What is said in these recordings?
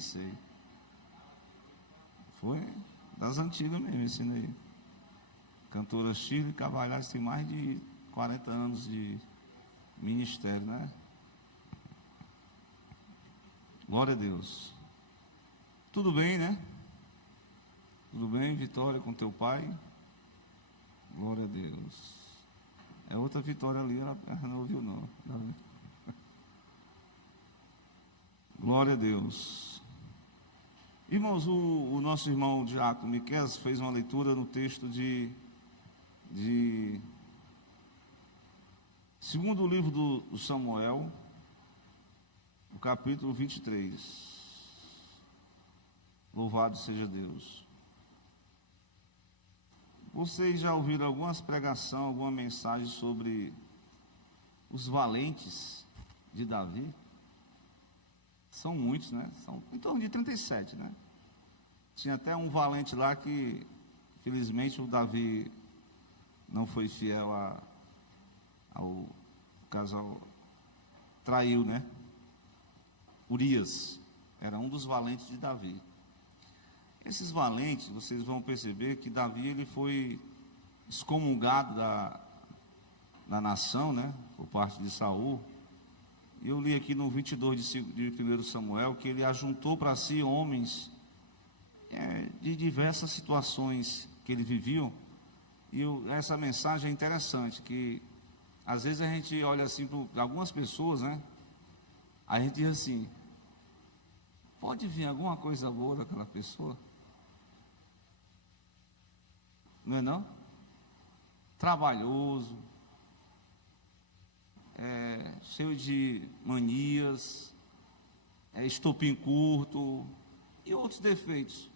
Nem sei. Foi das antigas mesmo, ensinei. Cantora Shirley Cavalhais tem mais de 40 anos de ministério, né? Glória a Deus. Tudo bem, né? Tudo bem, Vitória, com teu pai? Glória a Deus. É outra Vitória ali, ela não ouviu não. Glória a Deus. Irmãos, o nosso irmão Diácono Miquel fez uma leitura no texto de segundo livro do Samuel, o capítulo 23. Louvado seja Deus. Vocês já ouviram algumas pregações, alguma mensagem sobre os valentes de Davi? São muitos, né? São em torno de 37, né? Tinha até um valente lá que, felizmente, o Davi não foi fiel ao casal, traiu, né? Urias era um dos valentes de Davi. Esses valentes, vocês vão perceber que Davi ele foi excomungado da nação, né? Por parte de Saul. E eu li aqui no 22 de 1 Samuel que ele ajuntou para si homens de diversas situações que ele vivia. E essa mensagem é interessante, que às vezes a gente olha assim para algumas pessoas, né? A gente diz assim, pode vir alguma coisa boa daquela pessoa? Não é não? Trabalhoso, cheio de manias, estopim curto e outros defeitos.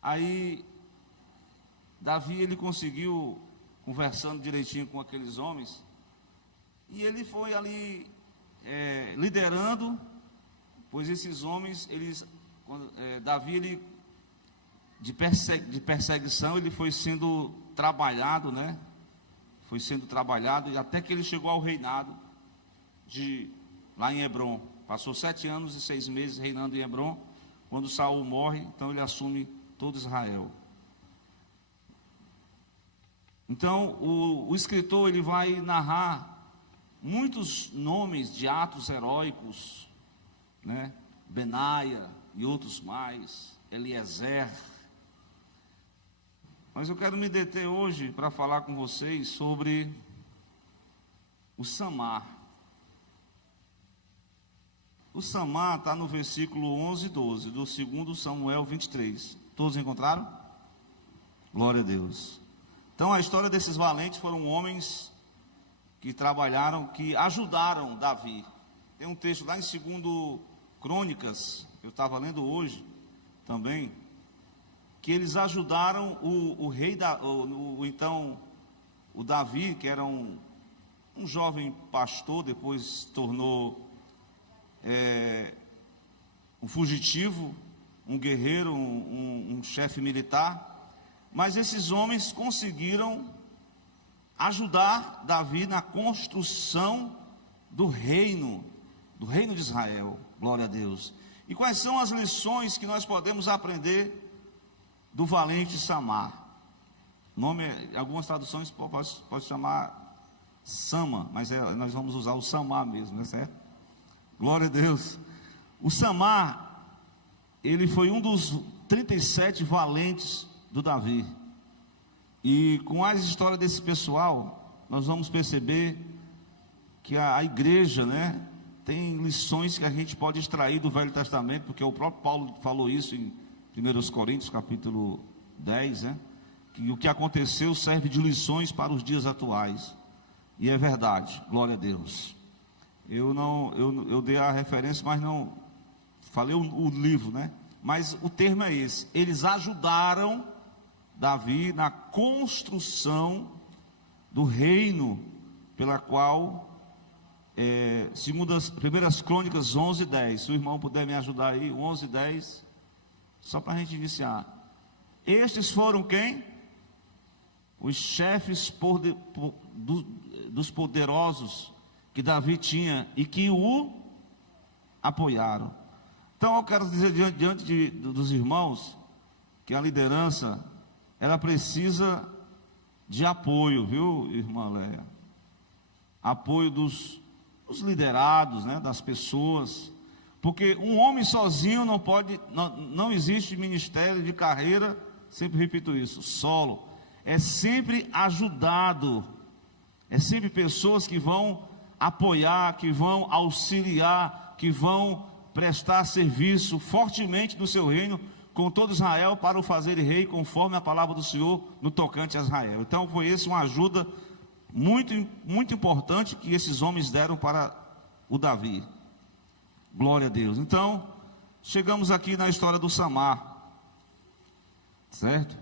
Aí Davi ele conseguiu, conversando direitinho com aqueles homens, e ele foi ali liderando, pois esses homens, Davi ele de perseguição ele foi sendo trabalhado, né? Foi sendo trabalhado e até que ele chegou ao reinado lá em Hebrom. Passou 7 anos e 6 meses reinando em Hebrom. Quando Saul morre, então ele assume todo Israel. Então o escritor ele vai narrar muitos nomes de atos heróicos, né? Benaia e outros mais, Eliezer. Mas eu quero me deter hoje para falar com vocês sobre o Samar. O Samar está no versículo 11 e 12 do 2 Samuel 23. Todos encontraram? Glória a Deus. Então a história desses valentes foram homens que trabalharam, que ajudaram Davi. Tem um texto lá em 2 Crônicas, eu estava lendo hoje também, que eles ajudaram o rei, o Davi, que era um jovem pastor, depois se tornou um fugitivo, um guerreiro, um chefe militar. Mas esses homens conseguiram ajudar Davi na construção do reino de Israel. Glória a Deus. E quais são as lições que nós podemos aprender do valente Samar? Algumas traduções pode chamar Sama, mas nós vamos usar o Samar mesmo, não é certo? Glória a Deus. O Samar, ele foi um dos 37 valentes do Davi. E com a história desse pessoal, nós vamos perceber que a igreja, né, tem lições que a gente pode extrair do Velho Testamento, porque o próprio Paulo falou isso em 1 Coríntios capítulo 10, né? Que o que aconteceu serve de lições para os dias atuais. E é verdade, glória a Deus. Eu dei a referência, mas não falei o livro, né? Mas o termo é esse. Eles ajudaram Davi na construção do reino, pela qual, segundo as primeiras Crônicas 11:10, se o irmão puder me ajudar aí, 11:10, só para a gente iniciar. Estes foram quem? Os chefes dos poderosos que Davi tinha e que o apoiaram. Então eu quero dizer diante dos irmãos que a liderança, ela precisa de apoio, viu, irmã Léa? Apoio dos liderados, né, das pessoas, porque um homem sozinho não pode, não existe ministério de carreira, sempre repito isso, solo, é sempre ajudado, é sempre pessoas que vão apoiar, que vão auxiliar, que vão prestar serviço fortemente no seu reino, com todo Israel, para o fazer rei, conforme a palavra do Senhor no tocante a Israel. Então foi essa uma ajuda muito, muito importante que esses homens deram para o Davi. Glória a Deus. Então, chegamos aqui na história do Samar, certo?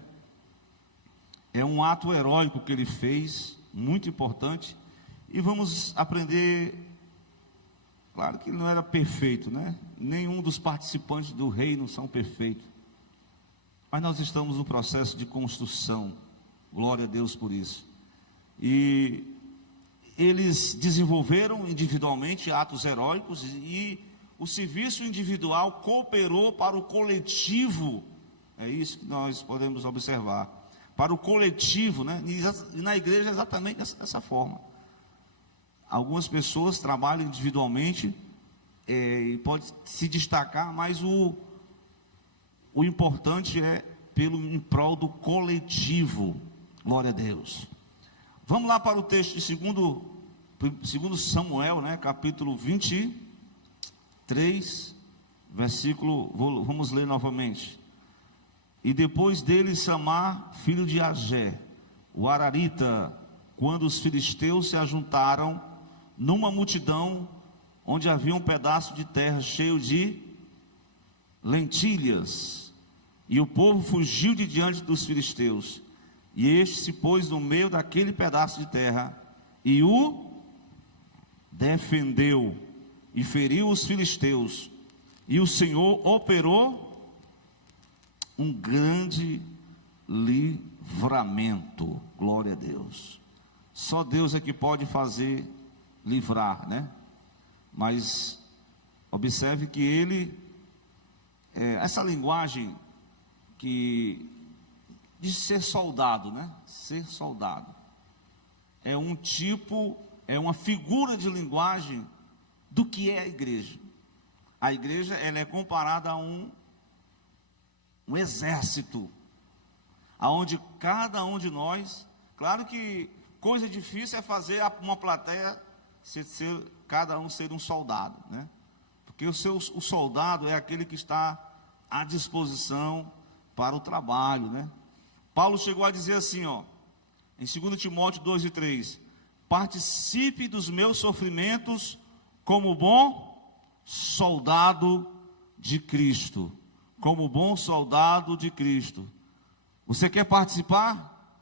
É um ato heróico que ele fez, muito importante, e vamos aprender. Claro que ele não era perfeito, né? Nenhum dos participantes do reino são perfeitos, mas nós estamos no processo de construção, glória a Deus por isso. E eles desenvolveram individualmente atos heróicos, e o serviço individual cooperou para o coletivo. É isso que nós podemos observar, para o coletivo, né? E na igreja é exatamente dessa forma. Algumas pessoas trabalham individualmente e pode se destacar, mas o importante é em prol do coletivo. Glória a Deus. Vamos lá para o texto de segundo Samuel, né, capítulo 23, versículo, vamos ler novamente. E depois dele Samar, filho de Agé, o ararita, quando os filisteus se ajuntaram numa multidão, onde havia um pedaço de terra cheio de lentilhas, e o povo fugiu de diante dos filisteus, e este se pôs no meio daquele pedaço de terra, e o defendeu, e feriu os filisteus, e o Senhor operou um grande livramento. Glória a Deus. Só Deus é que pode fazer livrar, né? Mas observe que ele, essa linguagem que de ser soldado, né? Ser soldado é um tipo, é uma figura de linguagem do que é a igreja. A igreja, ela é comparada a um exército, aonde cada um de nós, claro que coisa difícil é fazer uma plateia cada um ser um soldado, né? Porque o soldado é aquele que está à disposição para o trabalho, né? Paulo chegou a dizer assim, ó, em 2 Timóteo 2:3, participe dos meus sofrimentos como bom soldado de Cristo. Como bom soldado de Cristo. Você quer participar?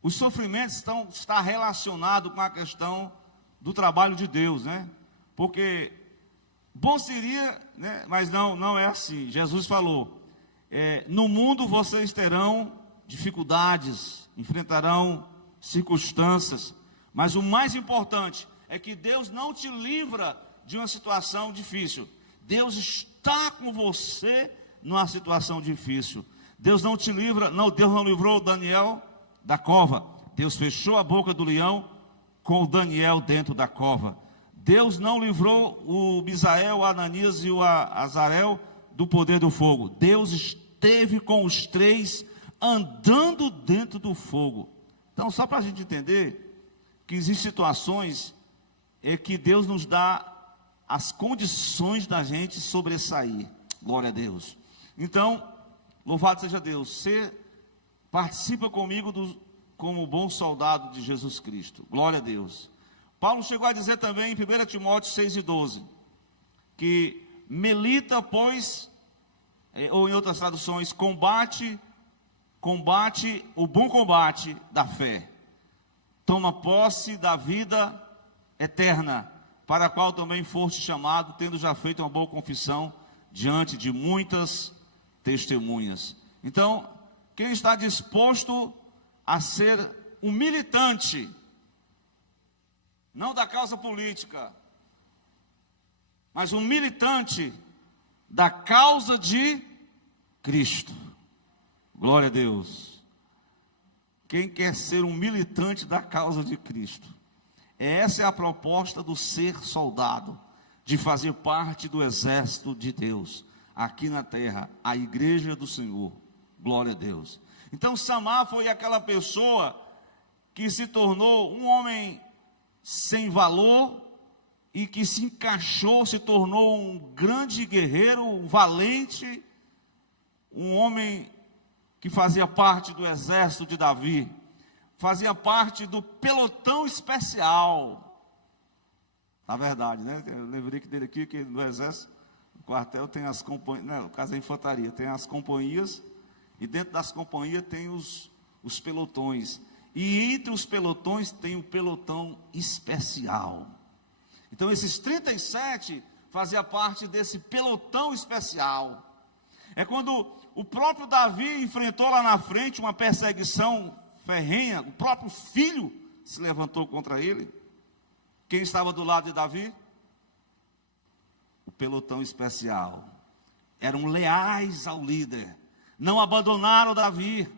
Os sofrimentos está relacionado com a questão do trabalho de Deus, né? Porque bom seria, né? Mas não é assim. Jesus falou, no mundo vocês terão dificuldades, enfrentarão circunstâncias, mas o mais importante é que Deus não te livra de uma situação difícil. Deus está com você numa situação difícil. Deus não te livra, Deus não livrou Daniel da cova. Deus fechou a boca do leão com o Daniel dentro da cova. Deus não livrou o Misael, o Ananias e o Azarel do poder do fogo. Deus esteve com os três andando dentro do fogo. Então, só para a gente entender que existem situações que Deus nos dá as condições da gente sobressair. Glória a Deus. Então, louvado seja Deus. Você participa comigo como bom soldado de Jesus Cristo. Glória a Deus. Paulo chegou a dizer também em 1 Timóteo 6:12, que milita, pois, ou em outras traduções, combate o bom combate da fé. Toma posse da vida eterna, para a qual também foste chamado, tendo já feito uma boa confissão diante de muitas testemunhas. Então, quem está disposto a ser um militante, não da causa política, mas um militante da causa de Cristo. Glória a Deus. Quem quer ser um militante da causa de Cristo? Essa é a proposta do ser soldado, de fazer parte do exército de Deus, aqui na terra, a igreja do Senhor. Glória a Deus. Então Samar foi aquela pessoa que se tornou um homem sem valor e que se encaixou, se tornou um grande guerreiro, um valente, um homem que fazia parte do exército de Davi, fazia parte do pelotão especial. Na verdade, né? Eu lembrei que dele aqui, que no exército, no quartel tem as companhias, no caso da infantaria, tem as companhias, e dentro das companhias tem os pelotões. E entre os pelotões tem o pelotão especial. Então esses 37 faziam parte desse pelotão especial. É quando o próprio Davi enfrentou lá na frente uma perseguição ferrenha, o próprio filho se levantou contra ele. Quem estava do lado de Davi? O pelotão especial. Eram leais ao líder, não abandonaram Davi.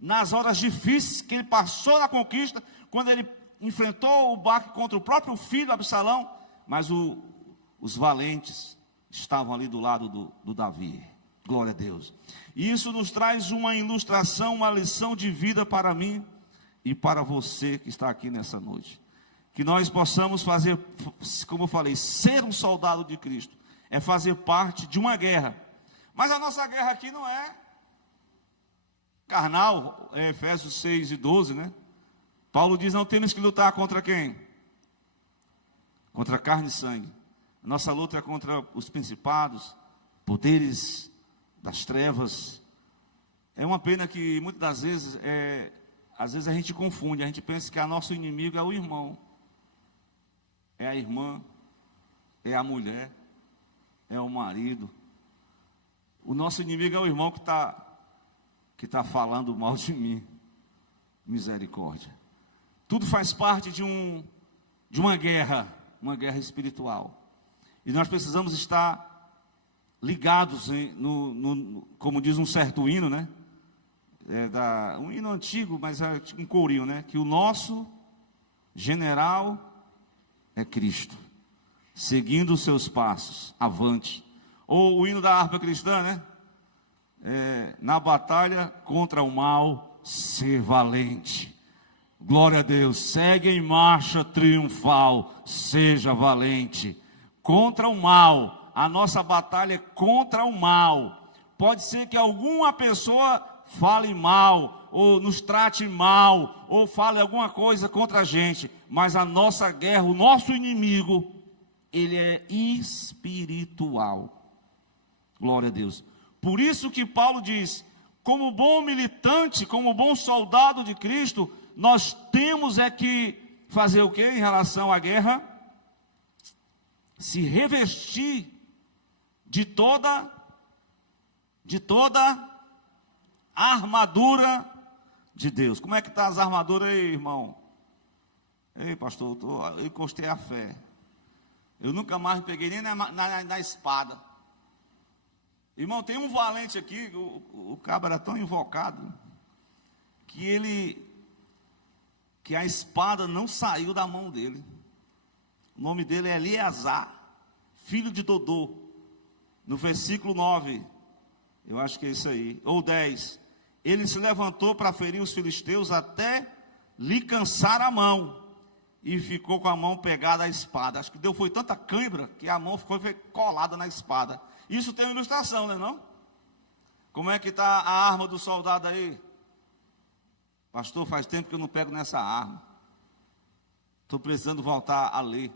Nas horas difíceis que ele passou na conquista, quando ele enfrentou o baque contra o próprio filho Absalão, mas os valentes estavam ali do lado do Davi. Glória a Deus. E isso nos traz uma ilustração, uma lição de vida para mim e para você que está aqui nessa noite. Que nós possamos fazer, como eu falei, ser um soldado de Cristo, é fazer parte de uma guerra. Mas a nossa guerra aqui não é carnal, é Efésios 6 e 12, né? Paulo diz, não temos que lutar contra quem? Contra carne e sangue. A nossa luta é contra os principados, poderes das trevas. É uma pena que muitas das vezes, às vezes a gente confunde, a gente pensa que o nosso inimigo é o irmão, é a irmã, é a mulher, é o marido. O nosso inimigo é o irmão que está falando mal de mim. Misericórdia. Tudo faz parte de uma guerra espiritual. E nós precisamos estar ligados, como diz um certo hino, né? Um hino antigo, mas é um corinho, né? Que o nosso general é Cristo, seguindo os seus passos, avante. Ou o hino da harpa cristã, né? Na batalha contra o mal, ser valente. Glória a Deus. Segue em marcha triunfal, seja valente. Contra o mal, a nossa batalha é contra o mal. Pode ser que alguma pessoa fale mal, ou nos trate mal, ou fale alguma coisa contra a gente, mas a nossa guerra, o nosso inimigo, ele é espiritual. Glória a Deus. Por isso que Paulo diz, como bom militante, como bom soldado de Cristo, nós temos que fazer o que em relação à guerra? Se revestir de toda a armadura de Deus. Como é que está as armaduras aí, irmão? Ei, pastor, eu encostei a fé. Eu nunca mais me peguei nem na espada. Irmão, tem um valente aqui, o cabra era tão invocado, que a espada não saiu da mão dele. O nome dele é Eleazar, filho de Dodô. No versículo 9, eu acho que é isso aí, ou 10. Ele se levantou para ferir os filisteus até lhe cansar a mão. E ficou com a mão pegada à espada. Acho que deu foi tanta cãibra que a mão ficou colada na espada. Isso tem uma ilustração, né, não? Como é que está a arma do soldado aí? Pastor, faz tempo que eu não pego nessa arma. Estou precisando voltar a ler.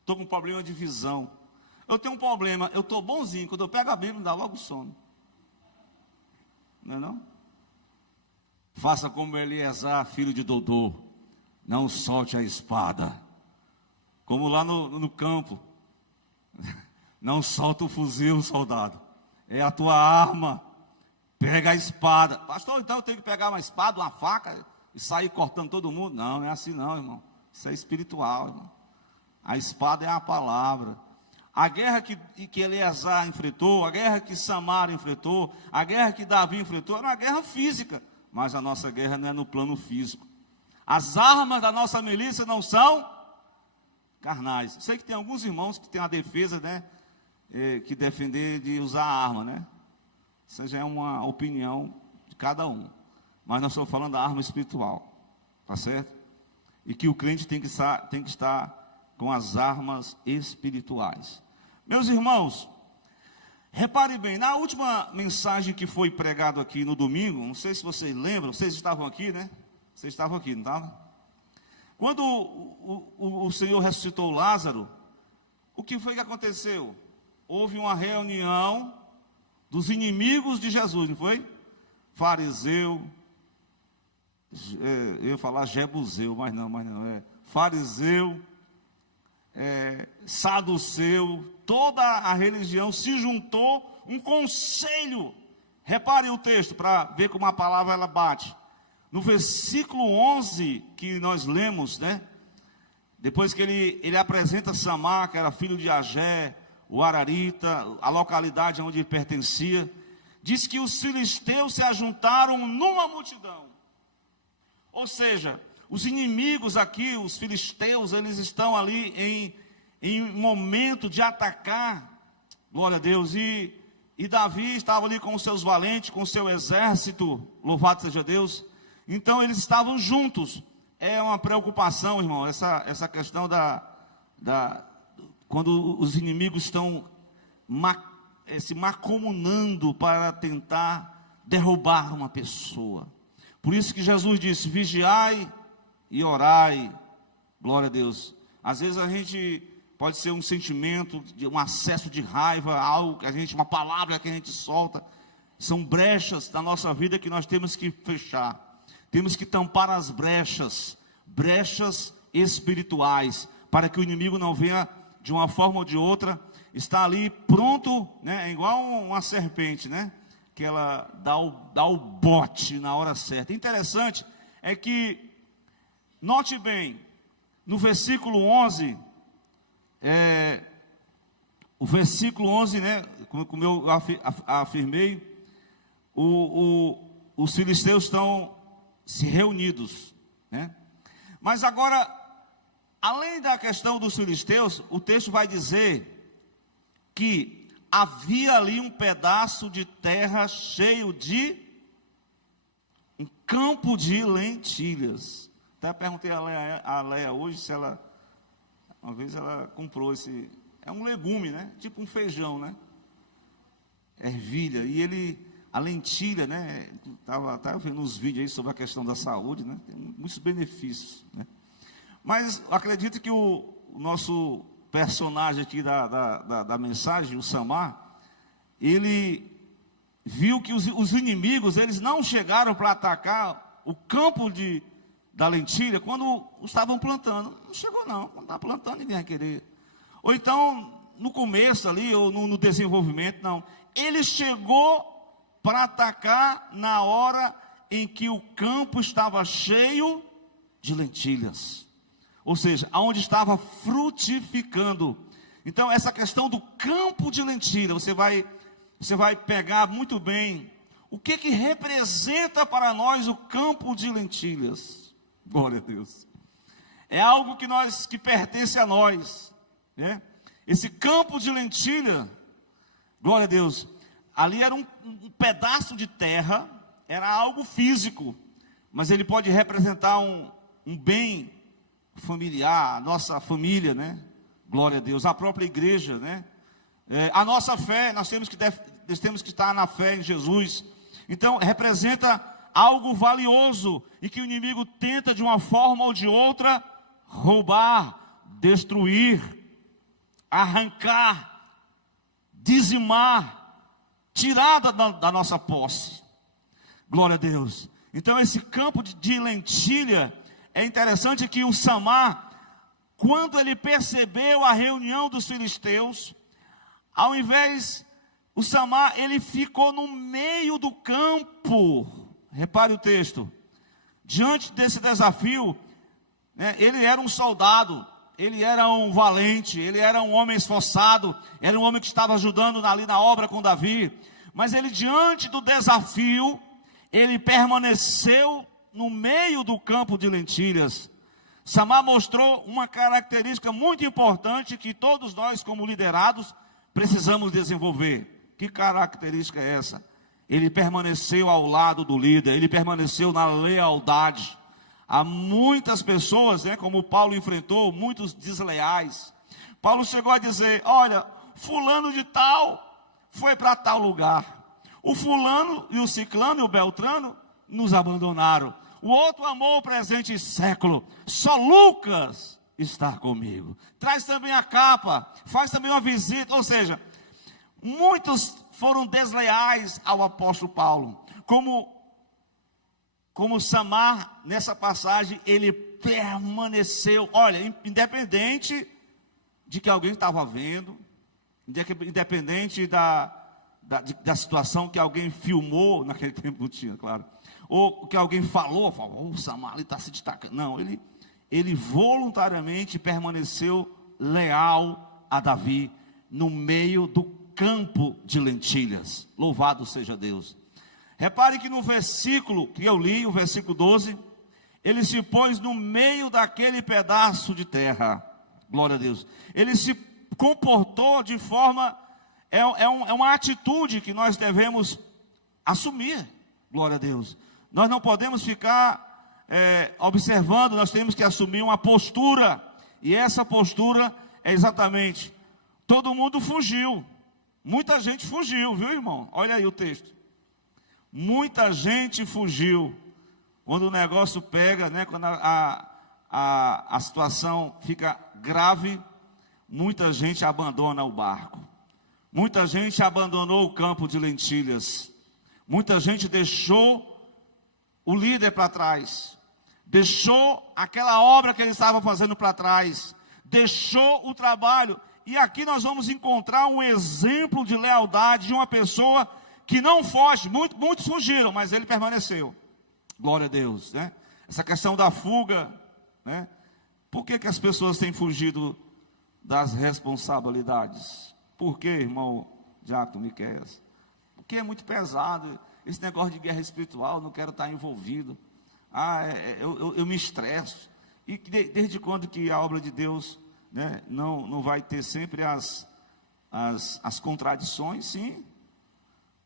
Estou com um problema de visão. Eu tenho um problema, eu estou bonzinho. Quando eu pego a Bíblia, me dá logo sono. Não é não? Faça como Eleazar, filho de Dodô. Não solte a espada. Como lá no campo. Não solta o fuzil, soldado. É a tua arma. Pega a espada. Pastor, então eu tenho que pegar uma espada, uma faca e sair cortando todo mundo? Não é assim não, irmão. Isso é espiritual, irmão. A espada é a palavra. A guerra que Eleazar enfrentou, a guerra que Samar enfrentou, a guerra que Davi enfrentou, era uma guerra física. Mas a nossa guerra não é no plano físico. As armas da nossa milícia não são carnais. Sei que tem alguns irmãos que têm a defesa, né, que defender de usar arma, né? Isso já é uma opinião de cada um. Mas nós estamos falando da arma espiritual, tá certo? E que o crente tem que estar com as armas espirituais. Meus irmãos, repare bem, na última mensagem que foi pregado aqui no domingo, não sei se vocês lembram, vocês estavam aqui, né? Vocês estavam aqui, não estavam? Quando o Senhor ressuscitou Lázaro, o que foi que aconteceu? Houve uma reunião dos inimigos de Jesus, não foi? Fariseu, eu ia falar Jebuseu, mas não, é fariseu, saduceu, toda a religião se juntou, um conselho. Reparem o texto para ver como a palavra ela bate. No versículo 11 que nós lemos, né? Depois que ele apresenta Samar, que era filho de Agé, o Ararita, a localidade onde ele pertencia, diz que os filisteus se ajuntaram numa multidão. Ou seja, os inimigos aqui, os filisteus, eles estão ali em momento de atacar, glória a Deus, e Davi estava ali com os seus valentes, com o seu exército, louvado seja Deus. Então eles estavam juntos. É uma preocupação, irmão, essa questão quando os inimigos estão se macomunando para tentar derrubar uma pessoa. Por isso que Jesus disse: vigiai e orai. Glória a Deus. Às vezes a gente pode ser um sentimento, um acesso de raiva, algo que uma palavra que a gente solta. São brechas da nossa vida que nós temos que fechar. Temos que tampar as brechas espirituais, para que o inimigo não venha de uma forma ou de outra, está ali pronto, né? É igual uma serpente, né? Que ela dá o bote na hora certa. Interessante é que, note bem, no versículo 11, o versículo 11, né? Como eu afirmei, os filisteus estão se reunidos, né? Mas agora, além da questão dos filisteus, o texto vai dizer que havia ali um pedaço de terra cheio de um campo de lentilhas. Até perguntei a Leia hoje se uma vez ela comprou é um legume, né? Tipo um feijão, né? Ervilha. E a lentilha, né? Estava vendo uns vídeos aí sobre a questão da saúde, né? Tem muitos benefícios, né? Mas acredito que o nosso personagem aqui da mensagem, o Samar, ele viu que os inimigos, eles não chegaram para atacar o campo da lentilha quando estavam plantando. Não chegou não, quando estava plantando ninguém ia querer. Ou então, no começo ali, ou no desenvolvimento, não. Ele chegou para atacar na hora em que o campo estava cheio de lentilhas. Ou seja, aonde estava frutificando. Então, essa questão do campo de lentilha, você vai pegar muito bem o que representa para nós o campo de lentilhas. Glória a Deus. É algo que pertence a nós, né? Esse campo de lentilha, glória a Deus, ali era um pedaço de terra, era algo físico, mas ele pode representar um bem familiar, a nossa família, né? Glória a Deus, a própria igreja, né? A nossa fé, nós temos que estar na fé em Jesus. Então, representa algo valioso e que o inimigo tenta de uma forma ou de outra roubar, destruir, arrancar, dizimar, tirar da nossa posse. Glória a Deus. Então, esse campo de lentilha, é interessante que o Samar, quando ele percebeu a reunião dos filisteus, ao invés, o Samar, ele ficou no meio do campo. Repare o texto. Diante desse desafio, né, ele era um soldado, ele era um valente, ele era um homem esforçado, era um homem que estava ajudando ali na obra com Davi. Mas ele, diante do desafio, ele permaneceu no meio do campo de lentilhas. Samar mostrou uma característica muito importante que todos nós, como liderados, precisamos desenvolver. Que característica é essa? Ele permaneceu ao lado do líder, ele permaneceu na lealdade. Há muitas pessoas, como Paulo enfrentou, muitos desleais. Paulo chegou a dizer: olha, fulano de tal foi para tal lugar. O fulano e o ciclano e o beltrano nos abandonaram. O outro amou o presente século. Só Lucas está comigo. Traz também a capa, faz também uma visita. Ou seja, muitos foram desleais ao apóstolo Paulo. Como Samar, nessa passagem, ele permaneceu, olha, independente de que alguém estava vendo, independente da situação que alguém filmou, naquele tempo não tinha, claro, ou que alguém falou, o Samar ali está se destacando. Não, ele voluntariamente permaneceu leal a Davi, no meio do campo de lentilhas. Louvado seja Deus. Repare que no versículo que eu li, o versículo 12, ele se pôs no meio daquele pedaço de terra. Glória a Deus. Ele se comportou de forma, é uma atitude que nós devemos assumir. Glória a Deus. Nós não podemos ficar observando, nós temos que assumir uma postura. E essa postura é exatamente, todo mundo fugiu. Muita gente fugiu, viu, irmão? Olha aí o texto. Muita gente fugiu. Quando o negócio pega, quando a situação fica grave, muita gente abandona o barco. Muita gente abandonou o campo de lentilhas. Muita gente deixou o líder para trás. Deixou aquela obra que ele estava fazendo para trás. Deixou o trabalho. E aqui nós vamos encontrar um exemplo de lealdade de uma pessoa que não foge. Muitos fugiram, mas ele permaneceu. Glória a Deus, Essa questão da fuga, Por que as pessoas têm fugido das responsabilidades? Por que, irmão Diácono Miqueias? Porque é muito pesado. Esse negócio de guerra espiritual, não quero estar envolvido. Eu me estresso. E desde quando que a obra de Deus não vai ter sempre as contradições? Sim.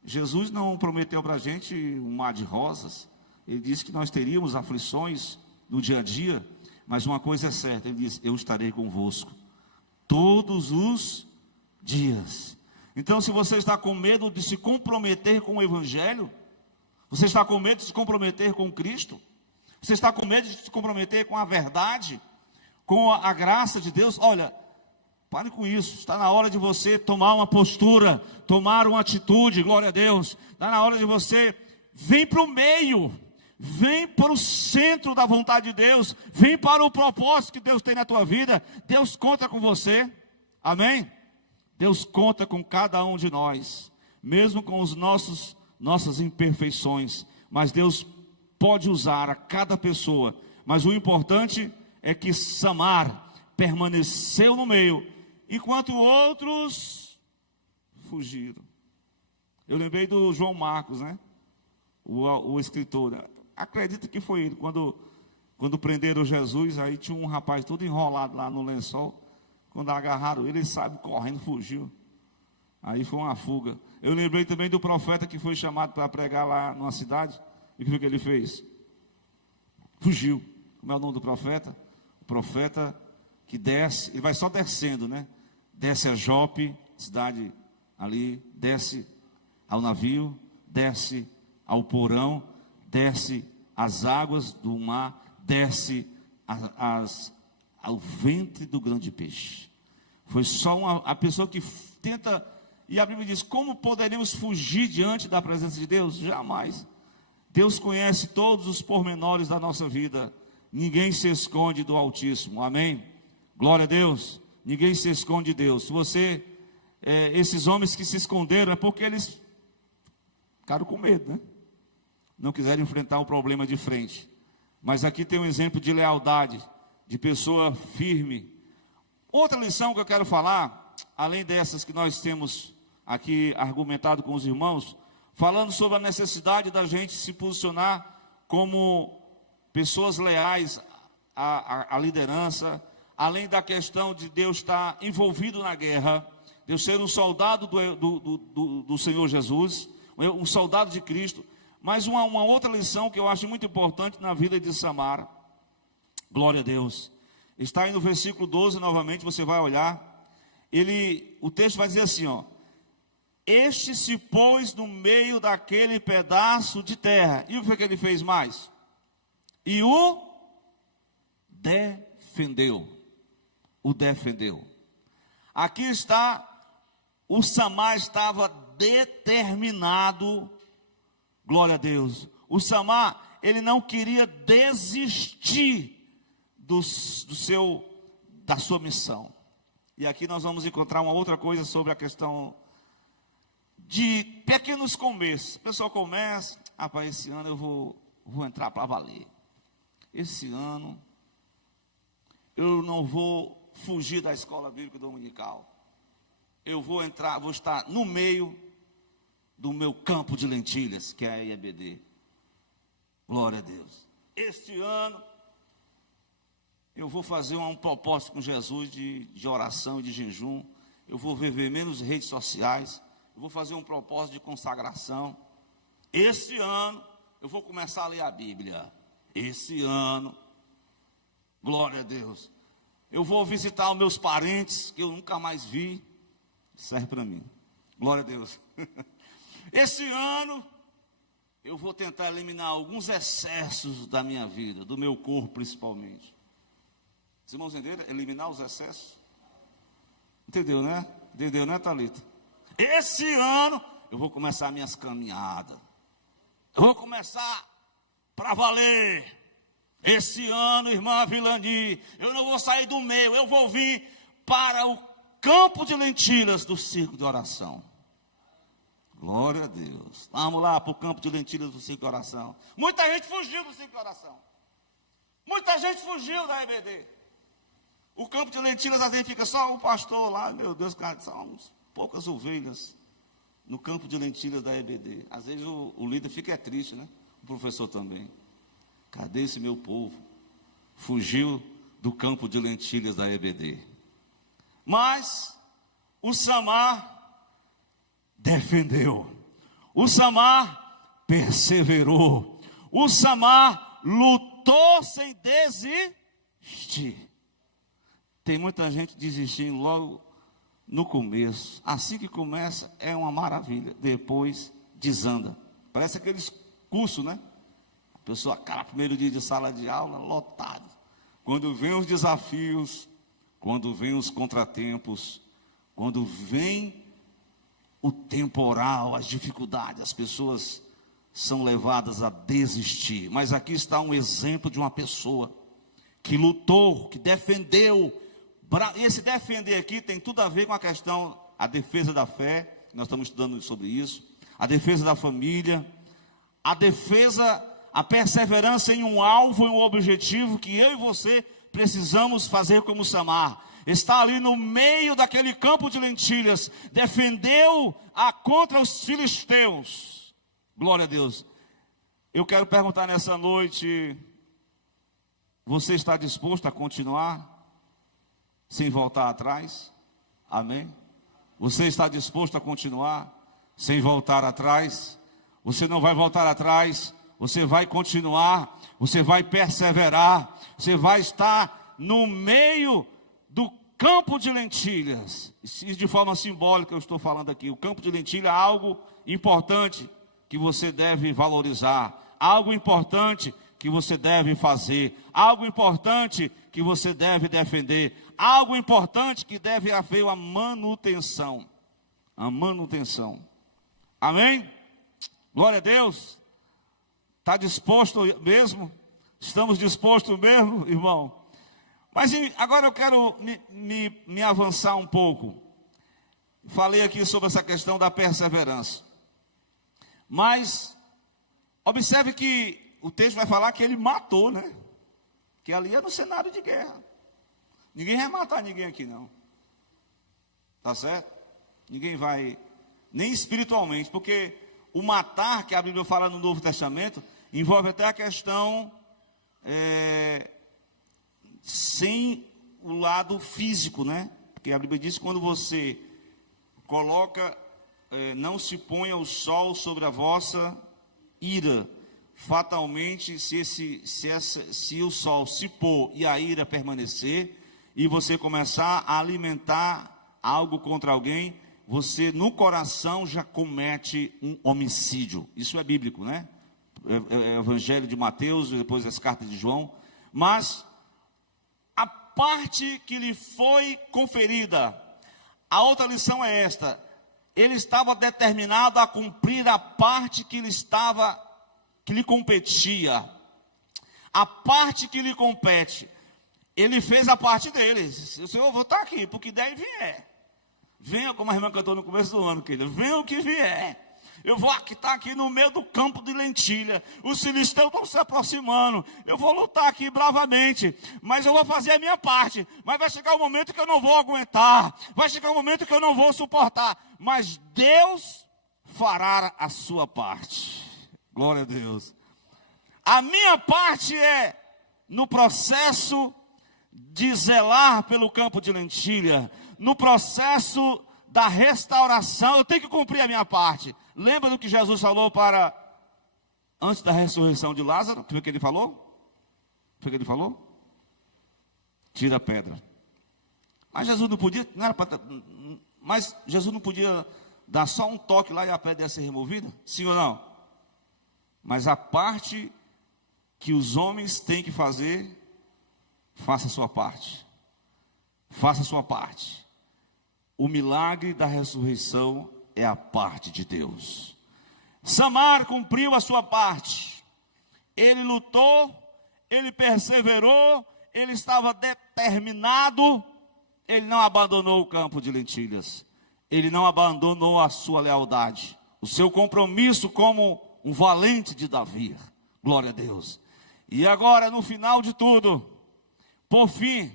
Jesus não prometeu para a gente um mar de rosas. Ele disse que nós teríamos aflições no dia a dia, mas uma coisa é certa, ele diz: eu estarei convosco todos os dias. Então, se você está com medo de se comprometer com o Evangelho, você está com medo de se comprometer com Cristo, você está com medo de se comprometer com a verdade, com a graça de Deus, olha, pare com isso. Está na hora de você tomar uma postura, tomar uma atitude, glória a Deus. Está na hora de você vir para o meio, vem para o centro da vontade de Deus, vem para o propósito que Deus tem na tua vida. Deus conta com você, amém? Deus conta com cada um de nós, mesmo com os nossas imperfeições, mas Deus pode usar a cada pessoa. Mas o importante é que Samar permaneceu no meio, enquanto outros fugiram. Eu lembrei do João Marcos, o escritor. Acredito que foi ele. Quando prenderam Jesus, aí tinha um rapaz todo enrolado lá no lençol. Quando agarraram ele sabe, correndo, fugiu. Aí foi uma fuga. Eu lembrei também do profeta que foi chamado para pregar lá numa cidade. E o que ele fez? Fugiu. Como é o nome do profeta? O profeta que desce, ele vai só descendo, Desce a Jope, cidade ali, desce ao navio, desce ao porão, desce às águas do mar, desce ao ventre do grande peixe. Foi só a pessoa que tenta, e a Bíblia diz: como poderíamos fugir diante da presença de Deus? Jamais. Deus conhece todos os pormenores da nossa vida. Ninguém se esconde do Altíssimo, amém? Glória a Deus. Ninguém se esconde de Deus. Se esses homens que se esconderam, é porque eles ficaram com medo, Não quiseram enfrentar o problema de frente. Mas aqui tem um exemplo de lealdade, de pessoa firme, Outra lição que eu quero falar, além dessas que nós temos aqui argumentado com os irmãos, falando sobre a necessidade da gente se posicionar como pessoas leais à liderança, além da questão de Deus estar envolvido na guerra, Deus ser um soldado do Senhor Jesus, um soldado de Cristo. Mas uma outra lição que eu acho muito importante na vida de Samar, glória a Deus, está aí no versículo 12, novamente, você vai olhar, o texto vai dizer assim, ó: este se pôs no meio daquele pedaço de terra, e o que foi que ele fez mais? E o defendeu, aqui está, o Samar estava determinado, glória a Deus, o Samar, ele não queria desistir da sua missão. E aqui nós vamos encontrar uma outra coisa sobre a questão de pequenos começos. O pessoal começa, para esse ano eu vou entrar para valer. Esse ano eu não vou fugir da escola bíblica dominical. Eu vou estar no meio do meu campo de lentilhas, que é a IEBD. Glória a Deus. Este ano eu vou fazer um propósito com Jesus de oração e de jejum. Eu vou viver menos redes sociais. Eu vou fazer um propósito de consagração. Esse ano eu vou começar a ler a Bíblia. Esse ano, glória a Deus, eu vou visitar os meus parentes que eu nunca mais vi. Serve para mim, glória a Deus. Esse ano eu vou tentar eliminar alguns excessos da minha vida, do meu corpo principalmente. Os irmãos entenderam? Eliminar os excessos. Entendeu, né? Entendeu, né, Thalita? Esse ano eu vou começar minhas caminhadas. Eu vou começar para valer. Esse ano, irmã Vilani, eu não vou sair do meio, eu vou vir para o campo de lentilhas do círculo de oração. Glória a Deus. Vamos lá para o campo de lentilhas do círculo de oração. Muita gente fugiu do círculo de oração. Muita gente fugiu da EBD. O campo de lentilhas, às vezes fica só um pastor lá, meu Deus, cara, só uns poucas ovelhas no campo de lentilhas da EBD. Às vezes o líder fica triste, né? O professor também. Cadê esse meu povo? Fugiu do campo de lentilhas da EBD. Mas o Samar defendeu. O Samar perseverou. O Samar lutou sem desistir. Tem muita gente desistindo logo no começo. Assim que começa é uma maravilha. Depois desanda. Parece aqueles cursos, né? A pessoa, cara, primeiro dia de sala de aula, lotado. Quando vem os desafios, quando vem os contratempos, quando vem o temporal, as dificuldades, as pessoas são levadas a desistir. Mas aqui está um exemplo de uma pessoa que lutou, que defendeu. Esse defender aqui tem tudo a ver com a questão, a defesa da fé, nós estamos estudando sobre isso, a defesa da família, a defesa, a perseverança em um alvo, em um objetivo que eu e você precisamos fazer como Samar. Está ali no meio daquele campo de lentilhas, defendeu contra os filisteus. Glória a Deus. Eu quero perguntar nessa noite, você está disposto a continuar sem voltar atrás? Amém? Você está disposto a continuar sem voltar atrás? Você não vai voltar atrás, você vai continuar, você vai perseverar, você vai estar no meio do campo de lentilhas. E de forma simbólica eu estou falando aqui, o campo de lentilha é algo importante que você deve valorizar, algo importante que você deve fazer, algo importante que você deve defender, algo importante que deve haver a manutenção. A manutenção. Amém? Glória a Deus. Está disposto mesmo? Estamos dispostos mesmo, irmão? Mas agora eu quero me avançar um pouco. Falei aqui sobre essa questão da perseverança. Mas observe que o texto vai falar que ele matou, né? Que ali é no cenário de guerra. Ninguém vai matar ninguém aqui, não. Tá certo? Ninguém vai, nem espiritualmente, porque o matar, que a Bíblia fala no Novo Testamento, envolve até a questão sem o lado físico, né? Porque a Bíblia diz que quando você coloca, não se ponha o sol sobre a vossa ira. Fatalmente, se o sol se pôr e a ira permanecer, e você começar a alimentar algo contra alguém, você no coração já comete um homicídio. Isso é bíblico, né? É o Evangelho de Mateus, depois as cartas de João. Mas a parte que lhe foi conferida, a outra lição é esta: ele estava determinado a cumprir a parte que lhe competia, a parte que lhe compete. Ele fez a parte dele. O Senhor, eu vou estar aqui, porque der e vier. Venha, como a irmã cantou no começo do ano, querida, venha o que vier. Eu vou estar aqui no meio do campo de lentilha. Os filisteus estão se aproximando. Eu vou lutar aqui bravamente, mas eu vou fazer a minha parte. Mas vai chegar um momento que eu não vou aguentar. Vai chegar um momento que eu não vou suportar. Mas Deus fará a sua parte. Glória a Deus. A minha parte é no processo de zelar pelo campo de lentilha, no processo da restauração. Eu tenho que cumprir a minha parte. Lembra do que Jesus falou antes da ressurreição de Lázaro? O que foi que ele falou? O que foi que ele falou? Tira a pedra. Mas Jesus não podia, mas Jesus não podia dar só um toque lá e a pedra ia ser removida? Sim ou não? Mas a parte que os homens têm que fazer, faça a sua parte. Faça a sua parte. O milagre da ressurreição é a parte de Deus. Samar cumpriu a sua parte. Ele lutou, ele perseverou, ele estava determinado. Ele não abandonou o campo de lentilhas. Ele não abandonou a sua lealdade, o seu compromisso como um valente de Davi. Glória a Deus. E agora, no final de tudo, por fim,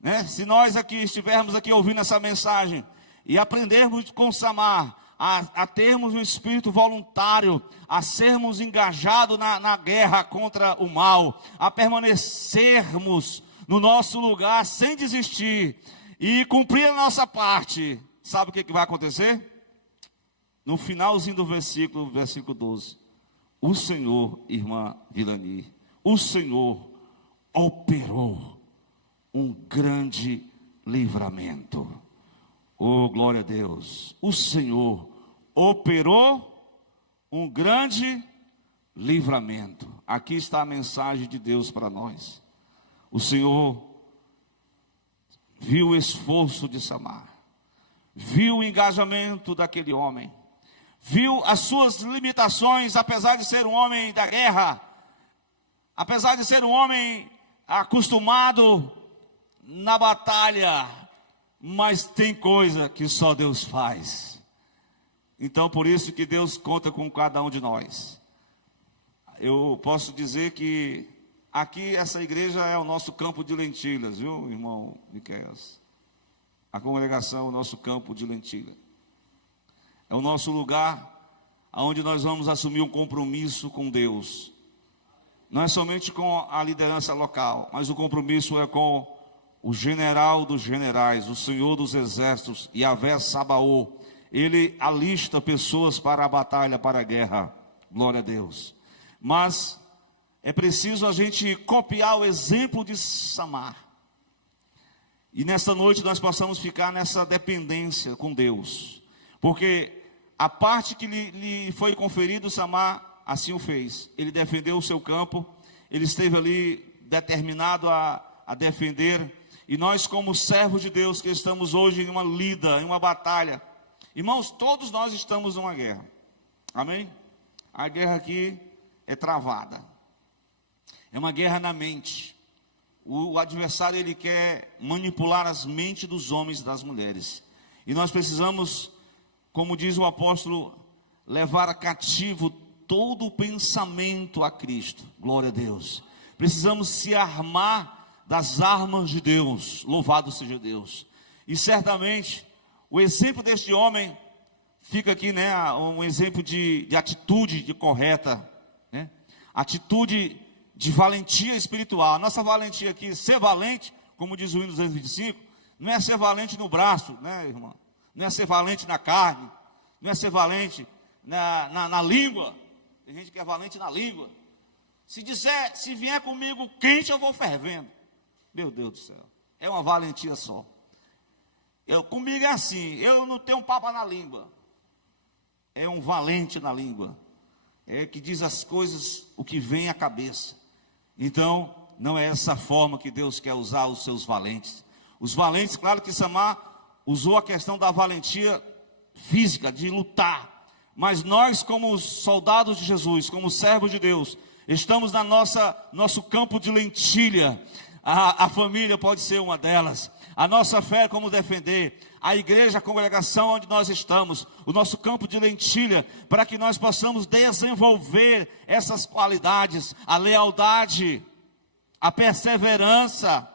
né, se nós aqui estivermos aqui ouvindo essa mensagem e aprendermos com Samar a termos um espírito voluntário, a sermos engajados na guerra contra o mal, a permanecermos no nosso lugar sem desistir e cumprir a nossa parte, sabe o que vai acontecer? No finalzinho do versículo 12, o Senhor, irmã Vilani, o Senhor operou um grande livramento. Oh, glória a Deus. O Senhor operou um grande livramento. Aqui está a mensagem de Deus para nós. O Senhor viu o esforço de Samar, viu o engajamento daquele homem, viu as suas limitações, apesar de ser um homem da guerra, apesar de ser um homem acostumado na batalha, mas tem coisa que só Deus faz. Então, por isso que Deus conta com cada um de nós. Eu posso dizer que aqui essa igreja é o nosso campo de lentilhas, viu, irmão Miqueias? A congregação é o nosso campo de lentilha. É o nosso lugar onde nós vamos assumir um compromisso com Deus. Não é somente com a liderança local, mas o compromisso é com o general dos generais, o Senhor dos exércitos, Yahvé Sabaô. Ele alista pessoas para a batalha, para a guerra. Glória a Deus. Mas é preciso a gente copiar o exemplo de Samar. E nesta noite nós possamos ficar nessa dependência com Deus. Porque a parte que lhe foi conferida, Samar assim o fez. Ele defendeu o seu campo, ele esteve ali determinado a defender. E nós, como servos de Deus, que estamos hoje em uma lida, em uma batalha, irmãos, todos nós estamos numa guerra, amém? A guerra aqui é travada, é uma guerra na mente. O adversário, ele quer manipular as mentes dos homens e das mulheres, e nós precisamos, como diz o apóstolo, levar a cativo todo o pensamento a Cristo. Glória a Deus. Precisamos se armar das armas de Deus. Louvado seja Deus. E certamente o exemplo deste homem fica aqui, né, um exemplo de atitude correta, né? Atitude de valentia espiritual. A nossa valentia aqui, ser valente, como diz o hino 225, não é ser valente no braço, né, irmã? Não é ser valente na carne, não é ser valente na língua. Tem gente que é valente na língua. Se vier comigo quente, eu vou fervendo. Meu Deus do céu, é uma valentia só. Comigo é assim, eu não tenho papo na língua. É um valente na língua. É que diz as coisas, o que vem à cabeça. Então, não é essa forma que Deus quer usar os seus valentes. Os valentes, claro que Samar usou a questão da valentia física, de lutar. Mas nós, como soldados de Jesus, como servos de Deus, estamos na nosso campo de lentilha. A família pode ser uma delas. A nossa fé, como defender. A igreja, a congregação onde nós estamos. O nosso campo de lentilha. Para que nós possamos desenvolver essas qualidades. A lealdade. A perseverança.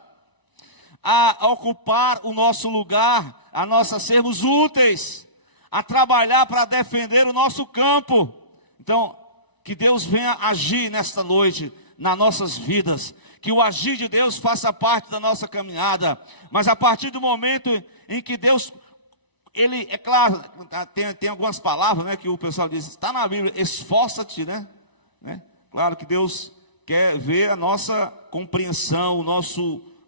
A ocupar o nosso lugar. A nós sermos úteis. A trabalhar para defender o nosso campo. Então, que Deus venha agir nesta noite. Nas nossas vidas. Que o agir de Deus faça parte da nossa caminhada. Mas a partir do momento em que Deus, Ele, é claro, tem algumas palavras, né, que o pessoal diz, está na Bíblia, esforça-te, né? Claro que Deus quer ver a nossa compreensão,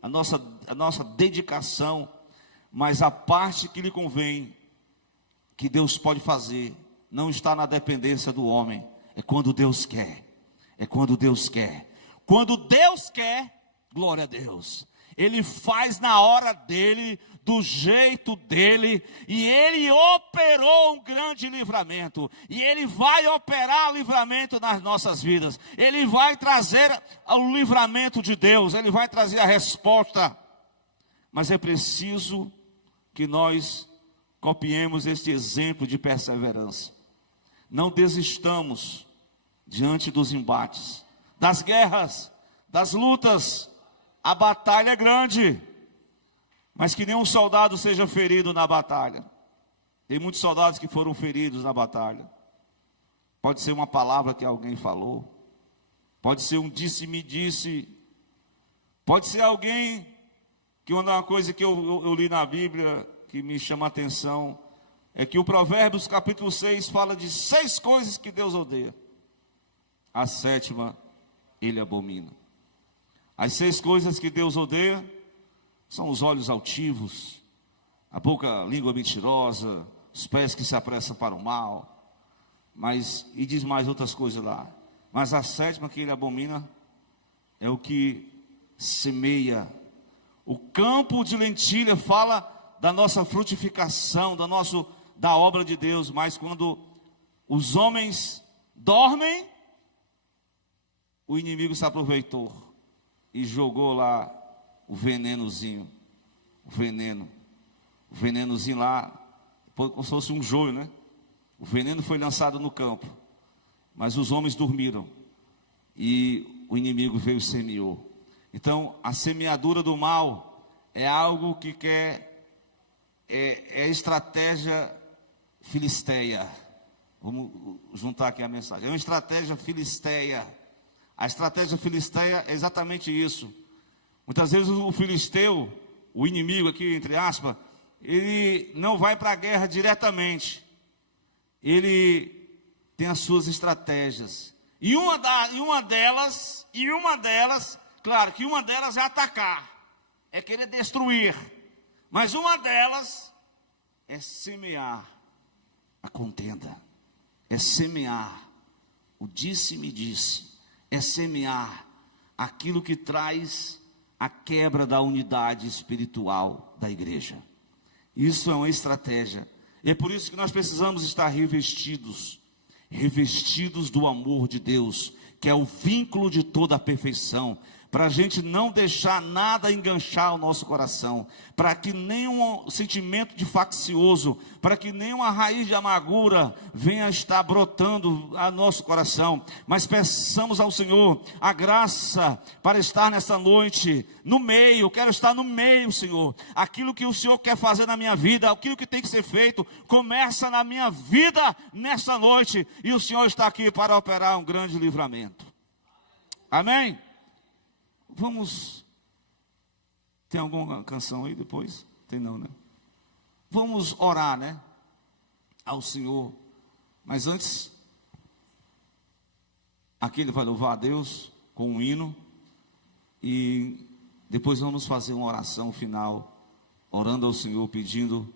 a nossa dedicação. Mas a parte que lhe convém, que Deus pode fazer, não está na dependência do homem. É quando Deus quer. É quando Deus quer. Quando Deus quer, glória a Deus, Ele faz na hora dEle, do jeito dEle, e Ele operou um grande livramento, e Ele vai operar livramento nas nossas vidas, Ele vai trazer o livramento de Deus, Ele vai trazer a resposta, mas é preciso que nós copiemos este exemplo de perseverança, não desistamos diante dos embates, das guerras, das lutas. A batalha é grande, mas que nenhum soldado seja ferido na batalha. Tem muitos soldados que foram feridos na batalha. Pode ser uma palavra que alguém falou, pode ser um disse-me-disse, pode ser alguém que uma coisa que eu li na Bíblia que me chama a atenção é que o Provérbios capítulo 6 fala de 6 coisas que Deus odeia. A 7ª Ele abomina. As 6 coisas que Deus odeia são os olhos altivos, a boca, língua mentirosa, os pés que se apressam para o mal, e diz mais outras coisas lá. Mas a 7ª que Ele abomina é o que semeia. O campo de lentilha fala da nossa frutificação, da obra de Deus, mas quando os homens dormem, o inimigo se aproveitou e jogou lá o venenozinho lá, como se fosse um joio, né? O veneno foi lançado no campo, mas os homens dormiram e o inimigo veio e semeou. Então, a semeadura do mal é algo que é estratégia filisteia. Vamos juntar aqui a mensagem. É uma estratégia filisteia. A estratégia filisteia é exatamente isso. Muitas vezes o filisteu, o inimigo aqui, entre aspas, ele não vai para a guerra diretamente. Ele tem as suas estratégias. E uma delas, claro que uma delas é atacar, é querer destruir. Mas uma delas é semear a contenda, é semear o disse-me-disse, é semear aquilo que traz a quebra da unidade espiritual da igreja. Isso é uma estratégia. É por isso que nós precisamos estar revestidos do amor de Deus, que é o vínculo de toda a perfeição, para a gente não deixar nada enganchar o nosso coração, para que nenhum sentimento de faccioso, para que nenhuma raiz de amargura venha estar brotando a nosso coração, mas peçamos ao Senhor a graça para estar nessa noite, no meio. Eu quero estar no meio, Senhor. Aquilo que o Senhor quer fazer na minha vida, aquilo que tem que ser feito, começa na minha vida nessa noite, e o Senhor está aqui para operar um grande livramento. Amém? Vamos, tem alguma canção aí depois? Tem não, né? Vamos orar, né? Ao Senhor. Mas antes, aqui ele vai louvar a Deus com um hino. E depois vamos fazer uma oração final, orando ao Senhor, pedindo